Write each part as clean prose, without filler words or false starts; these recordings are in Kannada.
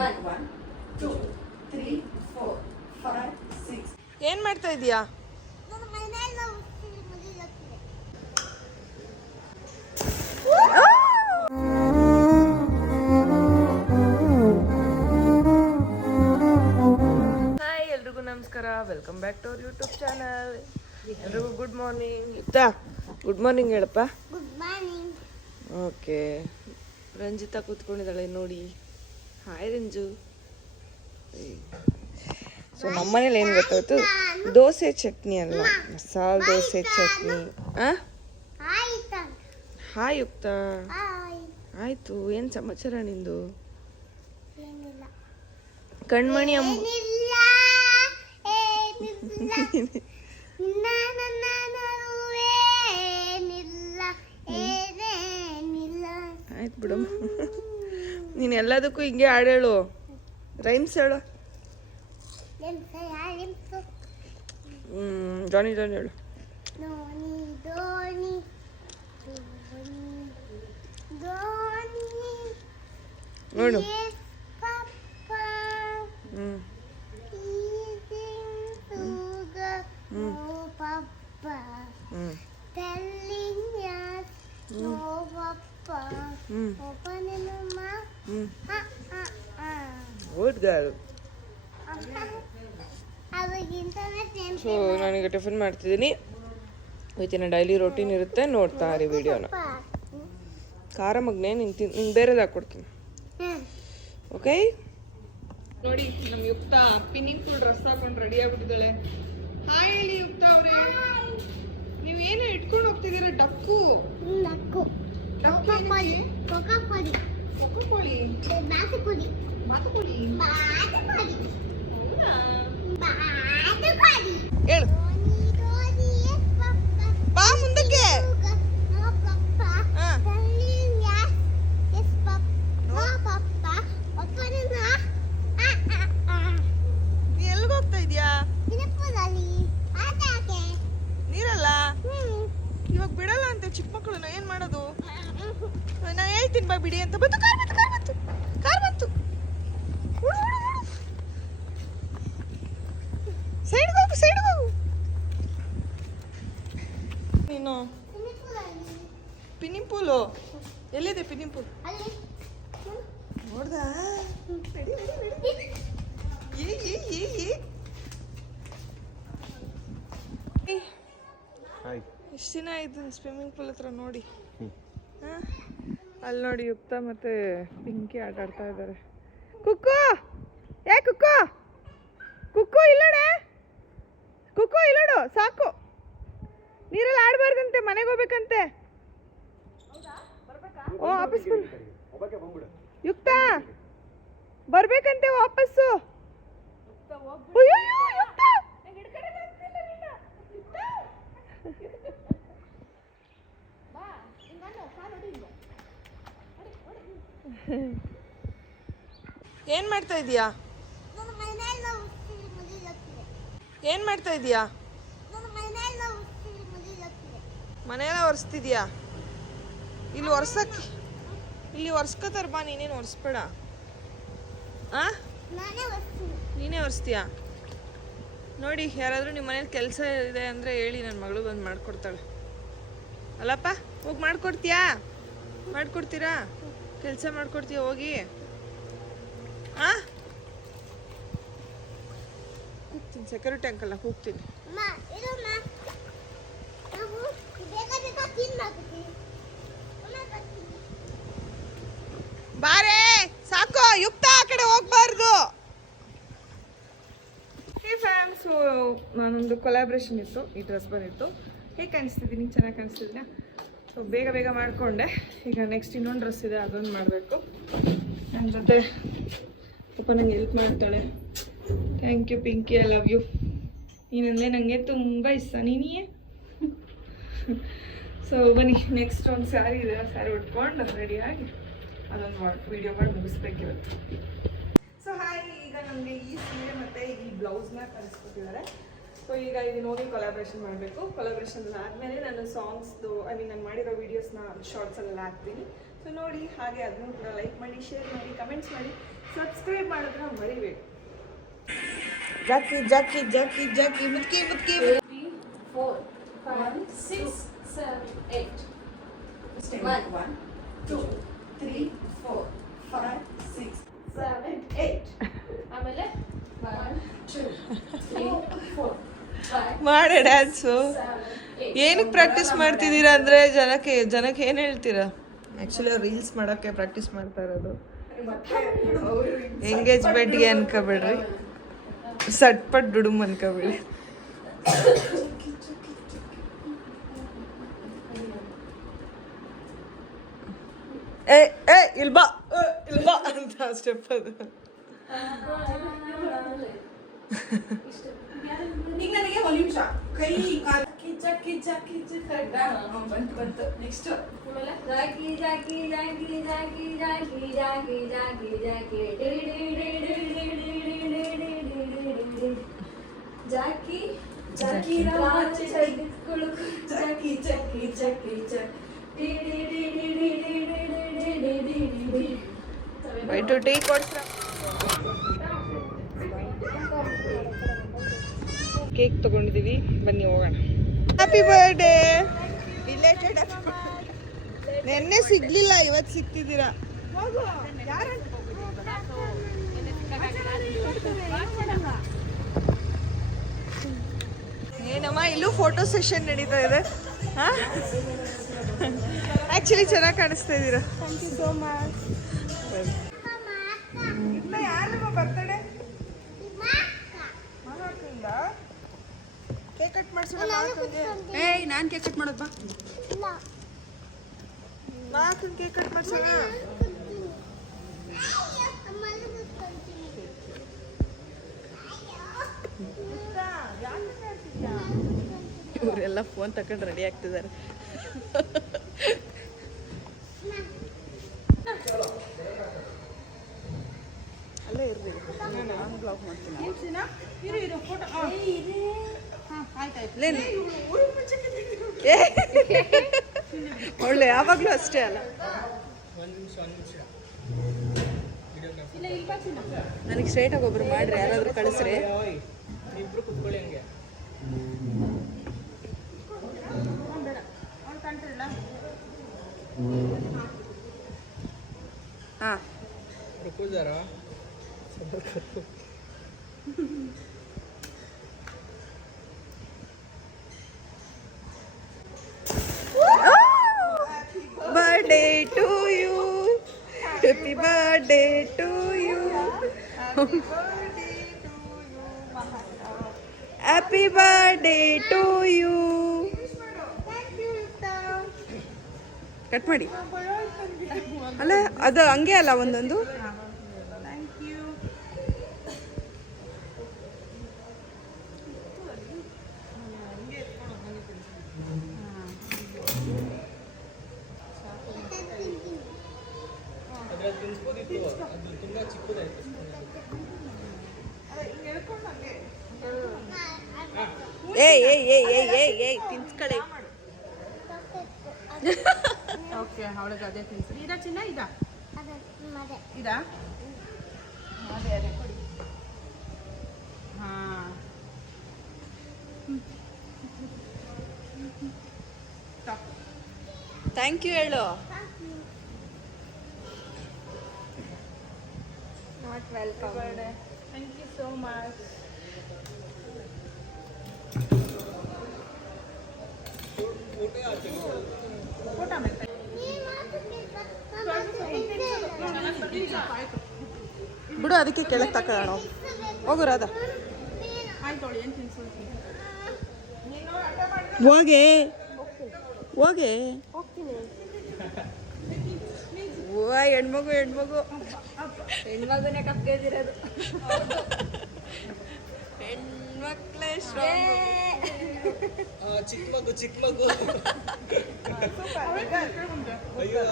1 2 3 4 5 6. ಏನು ಮಾಡ್ತಾ ಇದೀಯಾ? ಹಾಯ್, ಎಲ್ರಿಗೂ ನಮಸ್ಕಾರ. Welcome back to our YouTube channel. ಎಲ್ರಿಗೂ ಗುಡ್ ಮಾರ್ನಿಂಗ್. ಗುಡ್ ಮಾರ್ನಿಂಗ್ ಹೇಳಪ್ಪ. Good morning. ಓಕೆ, ರಂಜಿತಾ ಕೂತ್ಕೊಂಡಿದ್ದಾಳೆ ನೋಡಿ. ಹಾಯ್ ರಂಜು. ಸೊ ನಮ್ಮನೇಲಿ ಏನು ಗೊತ್ತಾಯ್ತು, ದೋಸೆ ಚಟ್ನಿ ಅಲ್ಲ, ಮಸಾಲೆ ದೋಸೆ ಚಟ್ನಿ. ಹಾಯ್ ಯುಕ್ತ. ಆಯ್ತು, ಏನು ಸಮಾಚಾರ ನಿಂದು? ಕಣ್ಮಣಿ ಅಮ್ಮ ಆಯ್ತು ಬಿಡಮ್ಮ. ನೀನು ಎಲ್ಲದಕ್ಕೂ ಹಿಂಗೆ ಹಾಡೇಳು, ರೈಮ್ಸ್ ಹೇಳು. ಜಾನಿ ಜಾನಿ ಹೇಳು. ನೋಡು. Good girl. ಸೊ ನಾನೀಗ ಟಿಫನ್ ಮಾಡ್ತಿದ್ದೀನಿ. ಇವತ್ತಿನ ಡೈಲಿ ರೋಟೀನ್ ಇರುತ್ತೆ, ನೋಡ್ತಾ ಇರಿ ವಿಡಿಯೋನ. ಖಾರ ಮಗ್ನೆ ನಿಂಗೆ ಬೇರೆದು ಹಾಕ್ಕೊಡ್ತೀನಿ. ಓಕೆ ನೋಡಿ, ನಮ್ಮ ಯುಕ್ತ ಪಿನ್ನಿಂಗ್ ಫುಲ್ ಡ್ರೆಸ್ ಹಾಕೊಂಡು ರೆಡಿ ಆಗ್ಬಿಟ್ಟಿದ್ದಾಳೆ. ಹಾಯ್ ಹೇಳಿ ಯುಕ್ತ ಅವ್ರೆ. ನೀವೇನು ಇಟ್ಕೊಂಡು ಹೋಗ್ತಿದ್ದೀರಾ? ಡಕ್ಕು ಬಾತುಕೋಳಿ. ಹೇಳು, ಬಾ ಮುಂದಕ್ಕೆ. ಎಲ್ಲಿಗೆ ಹೋಗ್ತಾ ಇದೀಯಾ? ನೀರಲ್ಲ, ಇವಾಗ ಬಿಡಲ್ಲ ಅಂತೆ ಚಿಕ್ಕ ಮಕ್ಕಳನ್ನ. ಏನ್ ಮಾಡೋದು? ನಾ ಹೇಳ್ತೀನಿ ಬಾ ಬಿಡಿ ಅಂತ. ಬಂತು ಕಾರ್ ಬಂತು ಕಾರ್ ಬಂತು ಕಾರ್ ಬಂತು. ಸೈಡ್ಗೆ ಹೋಗು ಸೈಡ್ಗೆ ಹೋಗು. ನೀನು ಪಿನ್ನಿಂಗ್ ಪೂಲು ಎಲ್ಲಿದೆ? ಪಿನ್ನಿಂಗ್ ಪೂಲ್ ನೋಡ್ದಾ? ಎಷ್ಟು ದಿನ ಆಯ್ತು ಸ್ವಿಮ್ಮಿಂಗ್ ಪೂಲ್ ಹತ್ರ ನೋಡಿ. ಅಲ್ಲಿ ನೋಡಿ, ಯುಕ್ತ ಮತ್ತೆ ಪಿಂಕಿ ಆಟ ಆಡ್ತಾ ಇದ್ದಾರೆ. ಕುಕ್ಕು, ಏ ಕುಕ್ಕು, ಕುಕ್ಕು ಇಲ್ಲಡೆ, ಕುಕ್ಕು ಇಲ್ಲಡು, ಸಾಕು. ನೀರಲ್ಲಿ ಆಡಬಾರ್ದಂತೆ, ಮನೆಗೆ ಹೋಗ್ಬೇಕಂತೆ. ಓ ವಾಪಸ್ ಯುಕ್ತ ಬರ್ಬೇಕಂತೆ ವಾಪಸ್ಸು. ಯುಕ್ತ ಏನ್ ಮಾಡ್ತಾ ಇದೀಯಾ? ಏನ್ ಮಾಡ್ತಾ ಇದೀಯಾ? ಮನೆಯೆಲ್ಲ ಒರೆಸ್ತಿದ್ಯಾ? ಇಲ್ಲಿ ಒರೆಸ್ಕೋತಾರ ಬಾ. ನೀನೇನು ಒರೆಸ್ಬೇಡ. ನೀನೇ ಒರೆಸ್ತೀಯಾ? ನೋಡಿ, ಯಾರಾದರೂ ನಿಮ್ಮ ಮನೇಲಿ ಕೆಲಸ ಇದೆ ಅಂದರೆ ಹೇಳಿ, ನನ್ನ ಮಗಳು ಬಂದು ಮಾಡಿಕೊಡ್ತಾಳೆ. ಅಲ್ಲಪ್ಪ, ಹೋಗಿ ಮಾಡಿಕೊಡ್ತೀಯಾ? ಮಾಡಿಕೊಡ್ತೀರಾ? ಕೆಲಸ ಮಾಡಿಕೊಡ್ತೀಯ ಹೋಗಿ. ಕೂಗ್ತೀನಿ, ಸೆಕ್ಯೂರಿಟಿ ಅಂಕಲ್ನ ಕೂಗ್ತೀನಿ. ಬಾರೇ, ಸಾಕು. ಯುಕ್ತ ಆ ಕಡೆ ಹೋಗ್ಬಾರ್ದು. ಹೇ ಫ್ಯಾಮ್, ಸೊ ನಾನೊಂದು ಕೊಲಾಬ್ರೇಷನ್ ಇತ್ತು, ಈ ಡ್ರೆಸ್ ಬಂದಿತ್ತು. ಹೇಗೆ ಕಾಣಿಸ್ತಿದ್ದೀನಿ? ಚೆನ್ನಾಗಿ ಕಾಣಿಸ್ತಿದ್ದೀನಾ? ಸೊ ಬೇಗ ಬೇಗ ಮಾಡಿಕೊಂಡೆ. ಈಗ ನೆಕ್ಸ್ಟ್ ಇನ್ನೊಂದು ಡ್ರೆಸ್ ಇದೆ, ಅದೊಂದು ಮಾಡಬೇಕು. ನನ್ನ ಜೊತೆ ಪಾಪ ನಂಗೆ ಹೆಲ್ಪ್ ಮಾಡ್ತಾಳೆ. Thank you Pinky, I love you. ನೀನಂದರೆ ನನಗೆ ತುಂಬ ಇಷ್ಟ, ನೀನಿಯೇ. ಸೊ ಬನ್ನಿ, ನೆಕ್ಸ್ಟ್ ಒಂದು ಸ್ಯಾರಿ ಇದೆ, ಸ್ಯಾರಿ ಉಟ್ಕೊಂಡು ರೆಡಿಯಾಗಿ ಅದೊಂದು ವಿಡಿಯೋ ಮಾಡಿ ಮುಗಿಸ್ಬೇಕಿರುತ್ತೆ. ಸೊ ಹಾಯ್, ಈಗ ನಮಗೆ ಈ ಸೀರೆ ಮತ್ತು ಈ ಬ್ಲೌಸ್ನ ಕಲಿಸ್ಕೊಟ್ಟಿದ್ದಾರೆ. ಸೊ ಈಗ ಇದನ್ನ ಹೋಗಿ ಕೊಲಾಬ್ರೇಷನ್ ಮಾಡಬೇಕು. ಕೊಲಾಬ್ರೇಷನ್ ಆದಮೇಲೆ ನಾನು ಸಾಂಗ್ಸ್ದು ನಾನು ಮಾಡಿರೋ ವೀಡಿಯೋಸ್ನ ಶಾರ್ಟ್ಸಲ್ಲೆಲ್ಲ ಹಾಕ್ತೀನಿ. ಸೊ ನೋಡಿ, ಹಾಗೆ ಅದನ್ನು ಕೂಡ ಲೈಕ್ ಮಾಡಿ, ಶೇರ್ ಮಾಡಿ, ಕಮೆಂಟ್ಸ್ ಮಾಡಿ, ಸಬ್ಸ್ಕ್ರೈಬ್ ಮಾಡೋದನ್ನ ಮರಿಬೇಡಿ. ಜಾಕಿ ಜಾಕಿ ಜಾಕಿ ಜಾಕಿ ಮುತ್ಕಿ ಮುತ್ಕಿ 3, 4, 5, 6, 7, 8. 1, 2, 3, 4, 5, 6, 7, 8. ಆಮೇಲೆ 1, 2, 3, 4, 5. ಮಾಡೆ ಡ್ಯಾನ್ಸು 7, 8. ಏನಕ್ಕೆ ಪ್ರಾಕ್ಟೀಸ್ ಮಾಡ್ತಿದ್ದೀರಾ ಅಂದರೆ ಜನಕ್ಕೆ ಏನು ಹೇಳ್ತೀರಾ? ಆ್ಯಕ್ಚುಲಿ ರೀಲ್ಸ್ ಮಾಡೋಕ್ಕೆ ಪ್ರಾಕ್ಟೀಸ್ ಮಾಡ್ತಾ ಇರೋದು. ಎಂಗೇಜ್ಮೆಂಟ್ಗೆ ಅನ್ಕೋಬೇಡ್ರಿ, ಸಟ್ಪಟ್ ಡುಡುಮ್ ಅನ್ಕೋಬೇಡಿ. ಏ ಇಲ್ಬಾ ಇಲ್ಬಾ ಅಂತ ಸ್ಟೆಪ್ ಅದು. ಈಗ ನನಗೆ ಒಂದು ನಿಮಿಷ ಕೈ ಕಾಲು ಕಿಚ್ಚ ಕಿಚ್ಚ ಕಿಚ್ಚ ಬಂತು ನೆಕ್ಸ್ಟ್ ಆಮೇಲೆ ಜಾಕಿ ಜಾಕಿ ಜಾಕಿ ಜಾಕಿ ಜಾಕಿ ಜಾಕಿ ಜಾಕಿ ಜಾಕಿ ಜಾಕಿ ಜಾಕಿ ರಾಜ ಜಾಕಿ ಜಾಕಿ ಜಾಕಿ ಬೈಟು ಟೀ ಕೊಡ್ಸ್ರ. ಕೇಕ್ ತಗೊಂಡಿದ್ದೀವಿ, ಬನ್ನಿ ಹೋಗೋಣ. Happy birthday. ರಿಲೇಟೆಡ್ ನೆನ್ನೆ ಸಿಗ್ಲಿಲ್ಲ, ಇವತ್ತು ಸಿಗ್ತಿದ್ದೀರಾ. ಏನಮ್ಮ ಇಲ್ಲೂ ಫೋಟೋ ಸೆಷನ್ ನಡೀತಾ ಇದೆ. ಆಕ್ಚುಲಿ ಚೆನ್ನಾಗಿ ಕಾಣಿಸ್ತಾ ಇದ್ದೀರಾ. Thank you so much. ಯಾರಮ್ಮ ಬರ್ತಡೆ? ಕೇಕ್ ಕಟ್ ಮಾಡ್ಸೋಣ. ಏಯ್, ನಾನು ಕೇಕ್ ಕಟ್ ಮಾಡೋದು ಬಾ. ನಾಲ್ಕು ಕೇಕ್ ಕಟ್ ಮಾಡ್ಸೋಣ. ಇವರೆಲ್ಲ ಫೋನ್ ತಗೊಂಡು ರೆಡಿ ಆಗ್ತಿದ್ದಾರೆ. ಅಲ್ಲೇ ಇರ್ರಿ, ನಾನು ಬ್ಲಾಗ್ ಮಾಡ್ತೀನಿ. ಒಳ್ಳೆ ಯಾವಾಗಲೂ ಅಷ್ಟೇ ಅಲ್ಲ. ನನಗೆ ಸ್ಟ್ರೈಟಾಗಿ ಒಬ್ರು ಮಾಡ್ರಿ, ಯಾರಾದ್ರೂ ಕಳಿಸ್ರಿ. ಹಾಂ birthday to you, happy birthday to you, happy birthday to you. Cut ಮಾಡಿ. ಅಲ್ಲ ಅದು ಹಂಗೆ ಅಲ್ಲ, ಒಂದೊಂದು. ಏಯ್ ಏಯ್ ಏಯ್ ಏಯ್ ಏಯ್ ಏಯ್ ತಿನ್ಸ್ಕಡೆ. ಓಕೆ, ಅವಳಿಗೆ ಅದೇ ತಿನ್ಸಿ. ಇದಾ ಚಿನ್ನ, ಇದಾ ಇದಾ? ಅದೇ ಅದೇ ಕೊಡಿ. ಹಾಂ, ಥ್ಯಾಂಕ್ ಯು ಹೇಳು. Not welcome. Thank you so much. ಬಿಡು, ಅದಕ್ಕೆ ಕೆಳಗೆ ತಕೊಳ್ಳೋಣ. ಹೋಗು ರಾಧಾ, ಹೋಗೆ ಹೋಗೆ. ಓ ಹೆಣ್ಮಗು ಹೆಣ್ಮಗು ಹೆಣ್ಮಗುನೇ ಕಪ್ಪಿದಿರೋದು. ಹೆಣ್ಮಕ್ಳೇ ಚಿಕ್ಕ ಮಗು ಚಿಕ್ಕ ಮಗು. ಅಯ್ಯೋ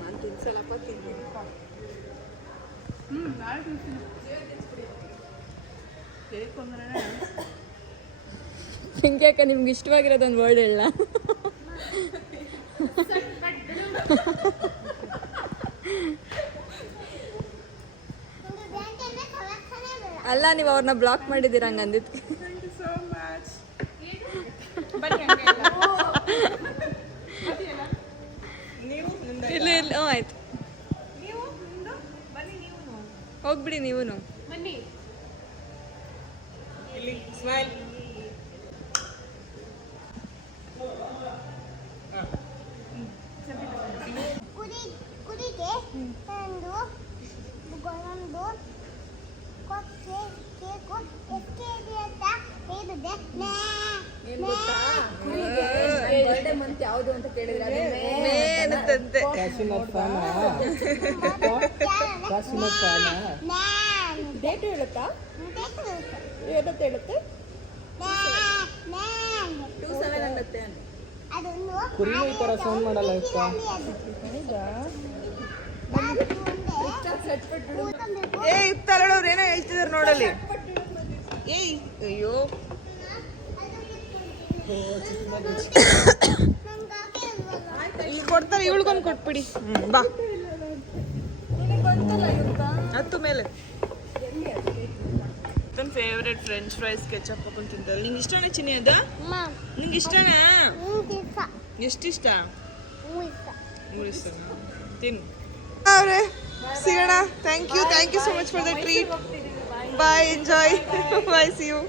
ನಾನು ತಿನ್ಸಲ್ಲಪ್ಪ, ತಿಂತೀನಿ. ಕೇಕ್ ಅಂದ್ರೆ ಪಿಂಕಿ ಅಕ್ಕ ನಿಮ್ಗೆ ಇಷ್ಟವಾಗಿರೋದೊಂದು ವರ್ಡ್ ಹೇಳ ಅಲ್ಲ ನೀವು ಅವ್ರನ್ನ ಬ್ಲಾಕ್ ಮಾಡಿದ್ದೀರ ಹಂಗ ಅಂದಿದ್ಕೆ ಥ್ಯಾಂಕ್ ಯು ಸೋ ಮಚ್ ಬನ್ನಿ ಹಂಗೆ ಇಲ್ಲ. ಮತ್ತೆಲ್ಲ? ನೀವು ನಿಮ್ದು ಇಲ್ಲ ಇಲ್ಲ ಹ್ಞೂ ಆಯ್ತು ನೀವು ನಿಮ್ದು ಬನ್ನಿ ನೀವು ಹೋಗ್ಬಿಡಿ ನೀವೂ ಬನ್ನಿ ಇಲ್ಲಿ ಸ್ಮೈಲ್ ಕುಡಿಗೆ ಒಂದು ಒಂದು ಕೊಕ್ಕೆ ಕೇಕು ಎಸ್ಕೆ ಅಂತ ಹೇಳಿದೆ ಬರ್ಡೇ ಮಂತ್ ಯಾವುದು ಅಂತ ಕೇಳಿದ್ರೆ ಏನಂತೆ ಕಾಶಿನಾಥ್ ಫ್ಯಾನ ಕಾಶಿನಾಥ್ ಫ್ಯಾನ ಡೇಟ್ ಹೇಳುತ್ತಾ ಏನಂತ ಹೇಳುತ್ತೆ 27 ಅನ್ನತ್ತೆ ಅದೊಂದು ಕುರಿನೂ ಈ ಥರ ಸೌಂಡ್ ಮಾಡಲ್ಲ ಇಷ್ಟ ಏಯ್ ತರಳವ್ರು ಏನೋ ಹೇಳ್ತಿದಾರೆ ನೋಡಲ್ಲಿ ಏಯ್ ಅಯ್ಯೋ ಇಲ್ಲಿ ಕೊಡ್ತಾರೆ ಇವಳಿಗೊಂದು ಕೊಟ್ಬಿಡಿ ಬಾ ಹತ್ತು ಮೇಲೆ ನನ್ನ ಫೇವ್ರೆಟ್ ಫ್ರೆಂಚ್ ಫ್ರೈಸ್ ಕೆಚಪ್ ಹಾಕೊಂಡು ತಿಂತಾರೆ ನಿಂಗೆ ಇಷ್ಟನೇ ಚಿನ್ನಿ ಅದು ನಿಂಗೆ ಇಷ್ಟನಾ ಎಷ್ಟಿಷ್ಟ ಮೂರು ಇಷ್ಟನಾ ತಿನ್ನು ಅವ್ರೆ ಸಿಗೋಣ thank you so much for the treat bye enjoy bye see you